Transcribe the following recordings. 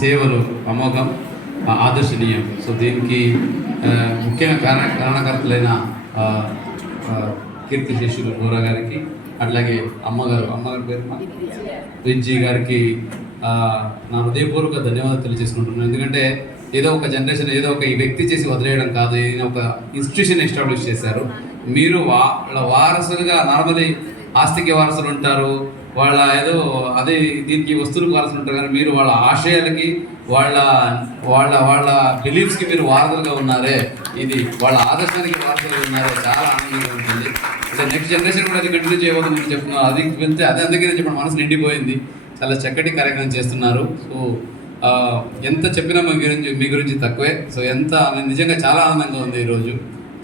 సేవలు అమోఘం, ఆదర్శనీయం. సో దీనికి ముఖ్యంగా కారణకర్తలైన కీర్తి శేషులు గోరా గారికి, అట్లాగే అమ్మగారి పేరు విజ్జి గారికి నా హృదయపూర్వక ధన్యవాదాలు తెలియజేసుకుంటున్నాను. ఎందుకంటే ఏదో ఒక జనరేషన్ ఏదో ఒక ఈ వ్యక్తి చేసి వదిలేయడం కాదు, ఈయన ఒక ఇన్స్టిట్యూషన్ ఎస్టాబ్లిష్ చేశారు. మీరు వాళ్ళ వారసులుగా నార్మలీ ఆస్తికి వారసులు ఉంటారు, వాళ్ళ ఏదో అదే దీనికి వస్తువులకు వారసులు ఉంటారు, కానీ మీరు వాళ్ళ ఆశయాలకి వాళ్ళ వాళ్ళ వాళ్ళ బిలీఫ్స్కి మీరు వారసులుగా ఉన్నారే, ఇది వాళ్ళ ఆదర్శానికి వారసులుగా ఉన్నారే, చాలా ఆనందంగా ఉంటుంది. అంటే నెక్స్ట్ జనరేషన్ కూడా అది కంటిన్యూ చేయబోతుందని చెప్తున్నారు. అది వెళ్తే అదే అందుకే చెప్పిన మనసు నిండిపోయింది. చాలా చక్కటి కార్యక్రమం చేస్తున్నారు. సో ఎంత చెప్పినా మీ గురించి తక్కువే. సో నిజంగా చాలా ఆనందంగా ఉంది. ఈరోజు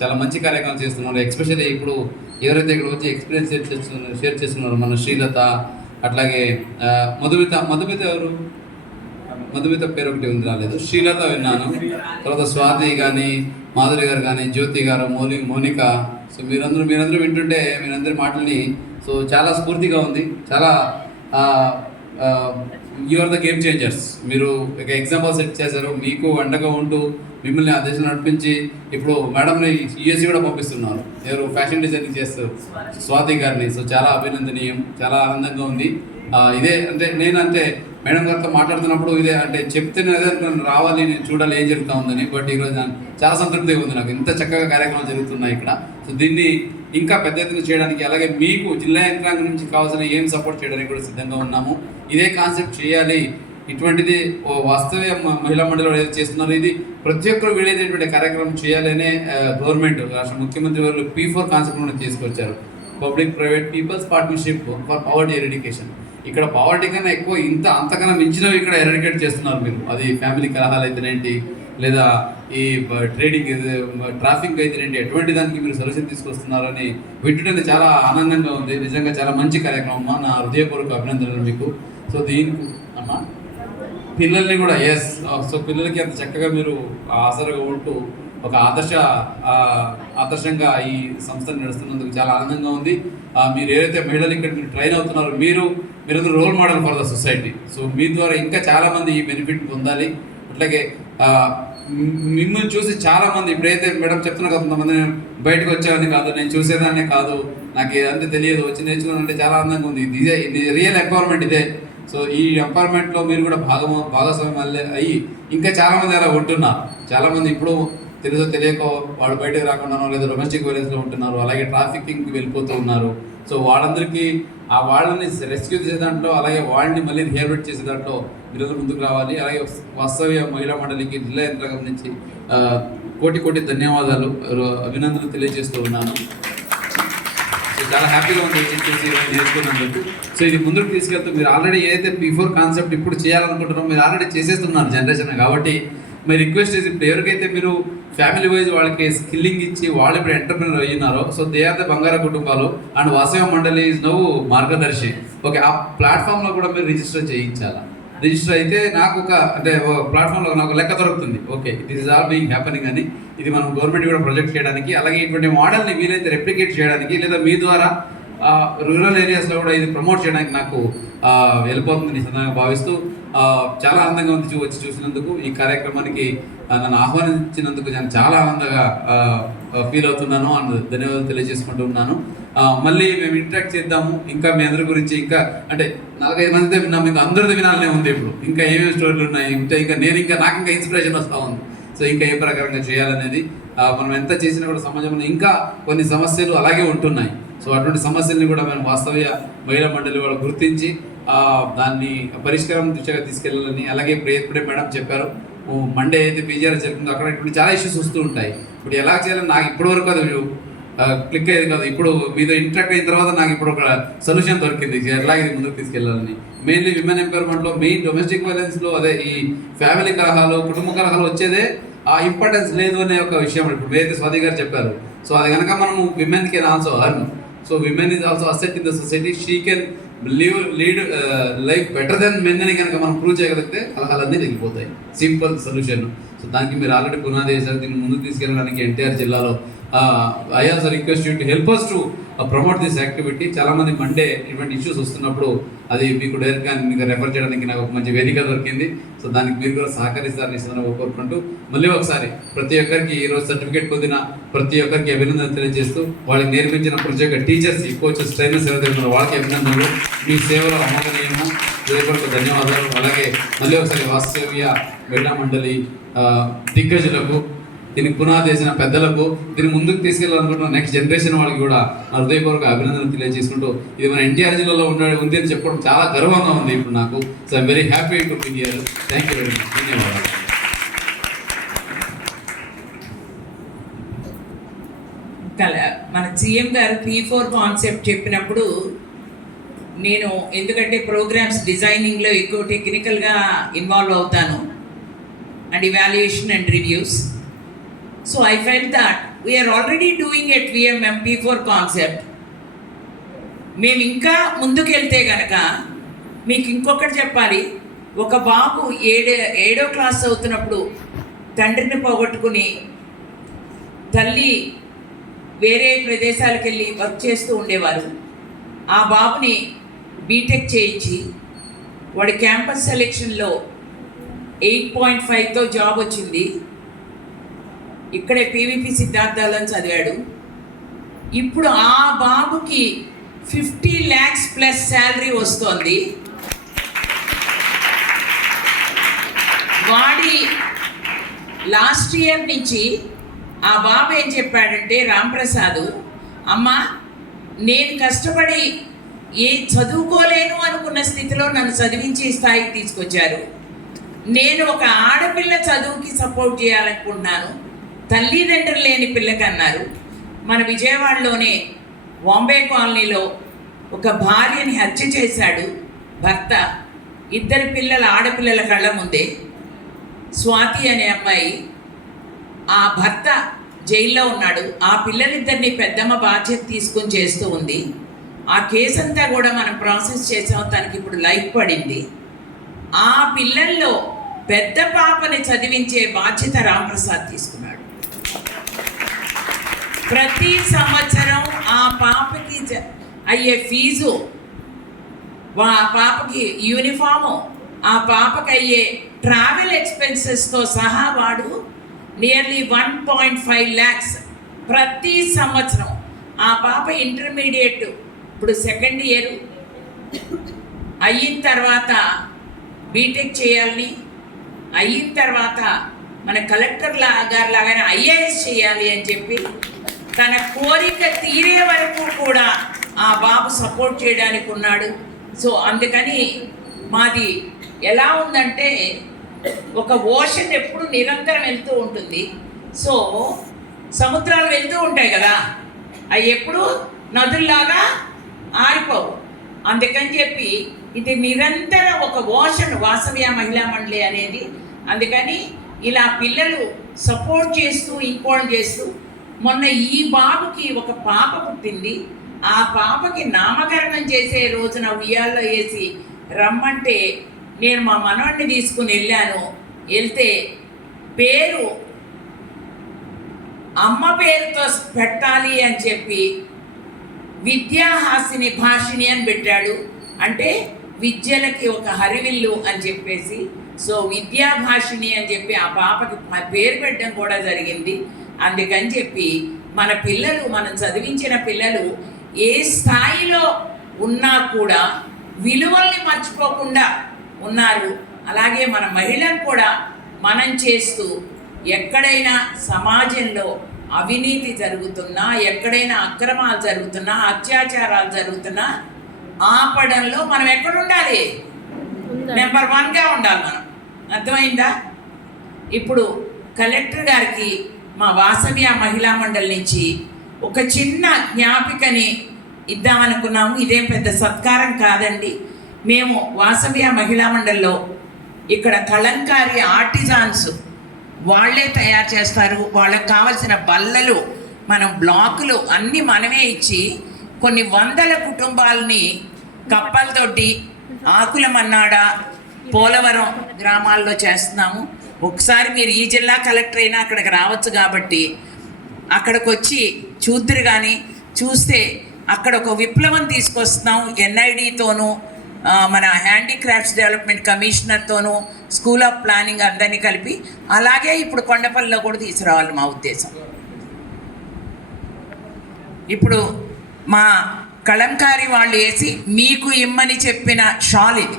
చాలా మంచి కార్యక్రమం చేస్తున్నారు. ఎస్పెషల్లీ ఇప్పుడు ఎవరైతే ఇక్కడ వచ్చి ఎక్స్పీరియన్స్ షేర్ చేస్తున్నారు, మన శ్రీలత, అట్లాగే మధుమిత ఎవరు, మధుమిత పేరు ఒకటి ఉంది, రాలేదు. శ్రీలత విన్నాను, తర్వాత స్వాతి కానీ, మాధురి గారు కానీ, జ్యోతి గారు, మోనిక. సో మీరందరూ వింటుంటే మీరందరి మాటల్ని సో చాలా స్ఫూర్తిగా ఉంది. చాలా you are the game changers. మీరు ఒక ఎగ్జాంపుల్ సెట్ చేశారు. మీకు అండగా ఉంటూ మిమ్మల్ని ఆ దేశం నడిపించి ఇప్పుడు మేడంని యూఎస్సీ కూడా పంపిస్తున్నారు. ఎవరు ఫ్యాషన్ డిజైనింగ్ చేస్తారు, స్వాతి గారిని. సో చాలా అభినందనీయం, చాలా ఆనందంగా ఉంది. ఇదే అంటే నేను మేడం గారితో మాట్లాడుతున్నప్పుడు ఇదే అంటే చెప్తేనే అదే రావాలి, నేను చూడాలి ఏం జరుగుతూ ఉందని. బట్ ఈరోజు చాలా సంతృప్తిగా ఉంది నాకు, ఇంత చక్కగా కార్యక్రమాలు జరుగుతున్నాయి ఇక్కడ. సో దీన్ని ఇంకా పెద్ద ఎత్తున చేయడానికి, అలాగే మీకు జిల్లా యంత్రాంగం నుంచి కావాల్సిన ఏం సపోర్ట్ చేయడానికి కూడా సిద్ధంగా ఉన్నాము. ఇదే కాన్సెప్ట్ చేయాలి, ఇటువంటిది వాస్తవ మహిళా మండలిలో ఏదైతే చేస్తున్నారో ఇది ప్రతి ఒక్కరు వీలైనటువంటి కార్యక్రమం చేయాలనే గవర్నమెంట్, రాష్ట్ర ముఖ్యమంత్రి వారు P4 కాన్సెప్ట్ కూడా తీసుకొచ్చారు. Public private people's partnership for poverty eradication. ఇక్కడ పవర్టీ కన్నా ఎక్కువ అంతకన్నా మించినవి ఇక్కడ ఎరిడికేట్ చేస్తున్నారు మీరు. అది ఫ్యామిలీ కలహాలు అయితేనేంటి, లేదా ఈ ట్రేడింగ్ ట్రాఫిక్ అయితేనేంటి, ఎటువంటి దానికి మీరు సొల్యూషన్ తీసుకొస్తున్నారని వింటుంటే చాలా ఆనందంగా ఉంది. నిజంగా చాలా మంచి కార్యక్రమం. నా హృదయపూర్వక అభినందనలు మీకు. సో దీనికి అమ్మా పిల్లల్ని కూడా సో పిల్లలకి అంత చక్కగా మీరు ఆసరగా ఉంటూ ఒక ఆదర్శంగా ఈ సంస్థను నడుస్తున్నందుకు చాలా ఆనందంగా ఉంది. మీరు ఏదైతే మహిళలు ఇక్కడ మీరు ట్రైన్ అవుతున్నారో మీరందరూ role model for the society. So మీ ద్వారా ఇంకా చాలామంది ఈ బెనిఫిట్ పొందాలి. అట్లాగే మిమ్మల్ని చూసి చాలామంది ఇప్పుడైతే మేడం చెప్తున్నా కొంతమంది బయటకు వచ్చామని కాదు, నేను చూసేదాన్నే కాదు, నాకు ఏదంటే తెలియదు, వచ్చి నేర్చుకున్నానంటే చాలా ఆనందంగా ఉంది. ఇదే రియల్ ఎంపవర్మెంట్ ఇదే. సో ఈ ఎంపవర్మెంట్లో మీరు కూడా భాగస్వామ్యం అయ్యి ఇంకా చాలామంది అలా ఉంటున్నారు. చాలామంది ఇప్పుడు తెలుసో తెలియకో వాడు బయటకు రాకుండానో లేదా డొమెస్టిక్ వైలెన్స్లో ఉంటున్నారు, అలాగే ట్రాఫికింగ్కి వెళ్ళిపోతూ ఉన్నారు. సో వాళ్ళందరికీ వాళ్ళని రెస్క్యూ చేసే దాంట్లో, అలాగే వాళ్ళని మళ్ళీ రిహాబిలిట్ చేసే దాంట్లో మీరు ముందుకు రావాలి. అలాగే వాస్తవ మహిళా మండలికి జిల్లా యంత్రాంగం నుంచి కోటి ధన్యవాదాలు, అభినందనలు తెలియజేస్తూ ఉన్నాను. సో చాలా హ్యాపీగా ఉంది నేర్చుకున్నందుకు. సో ఇది ముందుకు తీసుకెళ్తూ మీరు ఆల్రెడీ ఏదైతే P4 కాన్సెప్ట్ ఇప్పుడు చేయాలనుకుంటున్నారో మీరు ఆల్రెడీ చేసేస్తున్నారు జనరేషన్. కాబట్టి మీ రిక్వెస్ట్ చేసి ఇప్పుడు ఎవరికైతే మీరు ఫ్యామిలీ వైజ్ వాళ్ళకి స్కిల్లింగ్ ఇచ్చి వాళ్ళు ఇప్పుడు ఎంటర్ప్రినర్ అయ్యినారో, సో దే ఆర్ ద బంగార కుటుంబాలు అండ్ వాసవ మండలి ఈజ్ నౌ మార్గదర్శి. ఓకే, ఆ ప్లాట్ఫామ్లో కూడా మీరు రిజిస్టర్ చేయించాలా. రిజిస్టర్ అయితే నాకు అంటే ప్లాట్ఫామ్లో నాకు లెక్క దొరుకుతుంది. Okay, this is all being happening అని. ఇది మనం గవర్నమెంట్ కూడా ప్రొజెక్ట్ చేయడానికి, అలాగే ఇటువంటి మోడల్ని వీలైతే రెప్లికేట్ చేయడానికి, లేదా మీ ద్వారా రూరల్ ఏరియాస్లో కూడా ఇది ప్రమోట్ చేయడానికి నాకు వెళ్ళిపోతుందని సందర్భంగా భావిస్తూ చాలా ఆనందంగా ఉంది వచ్చి చూసినందుకు. ఈ కార్యక్రమానికి నన్ను ఆహ్వానించినందుకు నేను చాలా ఆనందంగా ఫీల్ అవుతున్నాను అండ్ ధన్యవాదాలు తెలియజేసుకుంటూ ఉన్నాను. మళ్ళీ మేము ఇంటరాక్ట్ చేద్దాము. ఇంకా మీ అందరి గురించి ఇంకా అంటే 4-5 మందితో విన్నాము, ఇంకా అందరిది వినాలనే ఉంది. ఇప్పుడు ఇంకా ఏమేమి స్టోరీలు ఉన్నాయి, నాకు ఇంకా ఇన్స్పిరేషన్ వస్తూ ఉంది. సో ఇంకా ఏ ప్రకారంగా చేయాలనేది మనం ఎంత చేసినా కూడా సమాజంలో ఇంకా కొన్ని సమస్యలు అలాగే ఉంటున్నాయి. సో అటువంటి సమస్యల్ని కూడా మేము వాస్తవ మహిళా మండలి వాళ్ళు గుర్తించి దాన్ని పరిష్కారం దిశగా తీసుకెళ్ళాలని, అలాగే ఇప్పుడే మేడం చెప్పారు మండే అయితే PGR జరుగుతుందో అక్కడ ఇప్పుడు చాలా ఇష్యూస్ వస్తూ ఉంటాయి. ఇప్పుడు ఎలా చేయాలని నాకు ఇప్పటివరకు అది క్లిక్ అయ్యేది కాదు. ఇప్పుడు మీతో ఇంటరాక్ట్ అయిన తర్వాత నాకు ఇప్పుడు ఒక సొల్యూషన్ దొరికింది ఎలాగే ఇది ముందుకు తీసుకెళ్ళాలని. మెయిన్లీ విమెన్ ఎంపవర్మెంట్లో మెయిన్ డొమెస్టిక్ వైలెన్స్లో అదే ఈ ఫ్యామిలీ కలహాలు, కుటుంబ కలహాలు వచ్చేదే ఆ ఇంపార్టెన్స్ లేదు అనే ఒక విషయం ఇప్పుడు వేరే స్వాతి గారు చెప్పారు. సో అది కనుక మనము women can also earn. So women is also asset in the society, she can lead life better then men అని కనుక మనం ప్రూవ్ చేయగలిగితే కలహాలన్నీ తగ్గిపోతాయి. Simple solution. సో దానికి మీరు ఆల్రెడీ పునాది వేశారు. దీన్ని ముందుకు తీసుకెళ్ళడానికి NTR జిల్లాలో I also request you to help us to promote this activity. చాలామంది మండే ఇటువంటి ఇష్యూస్ వస్తున్నప్పుడు అది మీకు డైరెక్ట్గా మీకు రెఫర్ చేయడానికి నాకు ఒక మంచి వేదిక దొరికింది. సో దానికి మీరు కూడా సహకరిస్తారని ఇస్తాను కోరుకుంటూ మళ్ళీ ఒకసారి ప్రతి ఒక్కరికి ఈరోజు సర్టిఫికేట్ పొందిన ప్రతి ఒక్కరికి అభినందనలు తెలియజేస్తూ వాళ్ళకి నేర్పించిన ప్రతి ఒక్క టీచర్స్, కోచెస్, ట్రైనర్స్ ఎవరైతే ఉన్నారో వాళ్ళకి అభినందనలు. మీ సేవలో అమోఘనీయము, హృదయపూర్వక ధన్యవాదాలు. అలాగే మళ్ళీ ఒకసారి వాస్తవ్య మహిళా మండలి దిగ్గజులకు, దీనికి పునాది వేసిన పెద్దలకు, దీన్ని ముందుకు తీసుకెళ్ళాలనుకుంటున్న నెక్స్ట్ జనరేషన్ వాళ్ళకి కూడా నా హృదయపూర్వక అభినందనలు తెలియజేసుకుంటూ ఇది మన ఎన్టీఆర్ జిల్లాలో ఉంది అని చెప్పడం చాలా గర్వంగా ఉంది ఇప్పుడు నాకు. So I'm very happy to be here. Thank you very much. ధన్యవాదాలు. మన సీఎం గారు P4 కాన్సెప్ట్ చెప్పినప్పుడు నేను, ఎందుకంటే ప్రోగ్రామ్స్ డిజైనింగ్లో ఎక్కువ టెక్నికల్గా ఇన్వాల్వ్ అవుతాను and evaluation and reviews. So I felt that we are already doing at VMM P4 concept. మేము ఇంకా ముందుకెళ్తే కనుక మీకు ఇంకొకటి చెప్పాలి. ఒక బాబు ఏడో క్లాస్ అవుతున్నప్పుడు తండ్రిని పోగొట్టుకుని తల్లి వేరే ప్రదేశాలకు వెళ్ళి వర్క్ చేస్తూ ఉండేవారు. ఆ బాబుని బీటెక్ చేయించి వాడి క్యాంపస్ సెలెక్షన్లో 8.5తో జాబ్ వచ్చింది. ఇక్కడే PVP సిద్ధార్థాలను చదివాడు. ఇప్పుడు ఆ బాబుకి 50 lakhs ప్లస్ శాలరీ వస్తోంది. వాడి లాస్ట్ ఇయర్ నుంచి ఆ బాబు ఏం చెప్పాడంటే, రాంప్రసాద్ అమ్మ నేను కష్టపడి చదువుకోలేను అనుకున్న స్థితిలో నన్ను చదివించే స్థాయికి తీసుకొచ్చారు. నేను ఒక ఆడపిల్ల చదువుకి సపోర్ట్ చేయాలనుకుంటున్నాను, తల్లిదండ్రులు లేని పిల్లకన్నారు. మన విజయవాడలోనే బాంబే కాలనీలో ఒక భార్యని హత్య చేశాడు భర్త. 2 పిల్లల ఆడపిల్లల కళ్ళ ముందే. స్వాతి అనే అమ్మాయి, ఆ భర్త జైల్లో ఉన్నాడు. ఆ పిల్లలిద్దరిని పెద్దమ్మ బాధ్యత తీసుకుని చేస్తూ ఉంది. ఆ కేసు అంతా కూడా మనం ప్రాసెస్ చేసాం. తనకి ఇప్పుడు లైఫ్ పడింది. ఆ పిల్లల్లో పెద్ద పాపని చదివించే బాధ్యత రాంప్రసాద్ తీసుకున్నాడు. ప్రతి సంవత్సరం ఆ పాపకి అయ్యే ఫీజు, ఆ పాపకి యూనిఫాము, ఆ పాపకి అయ్యే ట్రావెల్ ఎక్స్పెన్సెస్తో సహా వాడు నియర్లీ 1.5 lakhs ప్రతి సంవత్సరం. ఆ పాప ఇంటర్మీడియట్ ఇప్పుడు 2nd year అయిన తర్వాత బీటెక్ చేయాలని, అయిన తర్వాత మన కలెక్టర్ గారు లాగానే IAS చేయాలి అని చెప్పి తన కోరిక తీరే వరకు కూడా ఆ బాబు సపోర్ట్ చేయడానికి ఉన్నాడు. సో అందుకని మాది ఎలా ఉందంటే, ఒక ఓషన్ ఎప్పుడు నిరంతరం వెళ్తూ ఉంటుంది. సో సముద్రాలు వెళ్తూ ఉంటాయి కదా, అవి ఎప్పుడు నదుల్లాగా ఆరిపోవు. అందుకని చెప్పి ఇది నిరంతరం ఒక ఓషన్ వాసవ్య మహిళా మండలి అనేది. అందుకని ఇలా పిల్లలు సపోర్ట్ చేస్తూ ఇంకోల్డ్ చేస్తూ, మొన్న ఈ బాబుకి ఒక పాప పుట్టింది. ఆ పాపకి నామకరణం చేసే రోజున ఉయ్యాల్లో వేసి రమ్మంటే నేను మా మనవడిని తీసుకుని వెళ్ళాను. వెళ్తే పేరు అమ్మ పేరుతో పెట్టాలి అని చెప్పి విద్యాహాసిని భాషిని అని పెట్టాడు. అంటే విద్యలకి ఒక హరివిల్లు అని చెప్పేసి, సో విద్యాభాషిని అని చెప్పి ఆ పాపకి పేరు పెట్టడం కూడా జరిగింది. అందుకని చెప్పి మన పిల్లలు, మనం చదివించిన పిల్లలు ఏ స్థాయిలో ఉన్నా కూడా విలువల్ని మర్చిపోకుండా ఉన్నారు. అలాగే మన మహిళలు కూడా మనం చేస్తూ, ఎక్కడైనా సమాజంలో అవినీతి జరుగుతున్నా, ఎక్కడైనా అక్రమాలు జరుగుతున్నా, అత్యాచారాలు జరుగుతున్నా ఆపడంలో మనం ఎక్కడుండాలి? నెంబర్ 1గా ఉండాలి మనం. అర్థమైందా? ఇప్పుడు కలెక్టర్ గారికి మా వాసవ్య మహిళా మండలి నుంచి ఒక చిన్న జ్ఞాపికని ఇద్దామనుకున్నాము. ఇదేం పెద్ద సత్కారం కాదండి. మేము వాసవ్య మహిళా మండలిలో ఇక్కడ కలంకారీ ఆర్టిజాన్స్ వాళ్ళే తయారు చేస్తారు. వాళ్ళకి కావలసిన బల్లలు, మనం బ్లాకులు అన్నీ మనమే ఇచ్చి కొన్ని 100 కుటుంబాలని కప్పలతోటి ఆకుల మన్నాడ, పోలవరం గ్రామాల్లో చేస్తున్నాము. ఒకసారి మీరు ఈ జిల్లా కలెక్టర్ అయినా అక్కడికి రావచ్చు కాబట్టి అక్కడికి వచ్చి చూద్దరు కానీ చూస్తే అక్కడ ఒక విప్లవం తీసుకొస్తున్నాం ఎన్ఐడితోనూ మన హ్యాండీక్రాఫ్ట్స్ డెవలప్మెంట్ కమిషనర్తోనూ స్కూల్ ఆఫ్ ప్లానింగ్ అందరినీ కలిపి అలాగే ఇప్పుడు కొండపల్లిలో కూడా తీసుకురావాలి మా ఉద్దేశం. ఇప్పుడు మా కలంకారీ వాళ్ళు వేసి మీకు ఇమ్మని చెప్పిన షాల్ ఇది.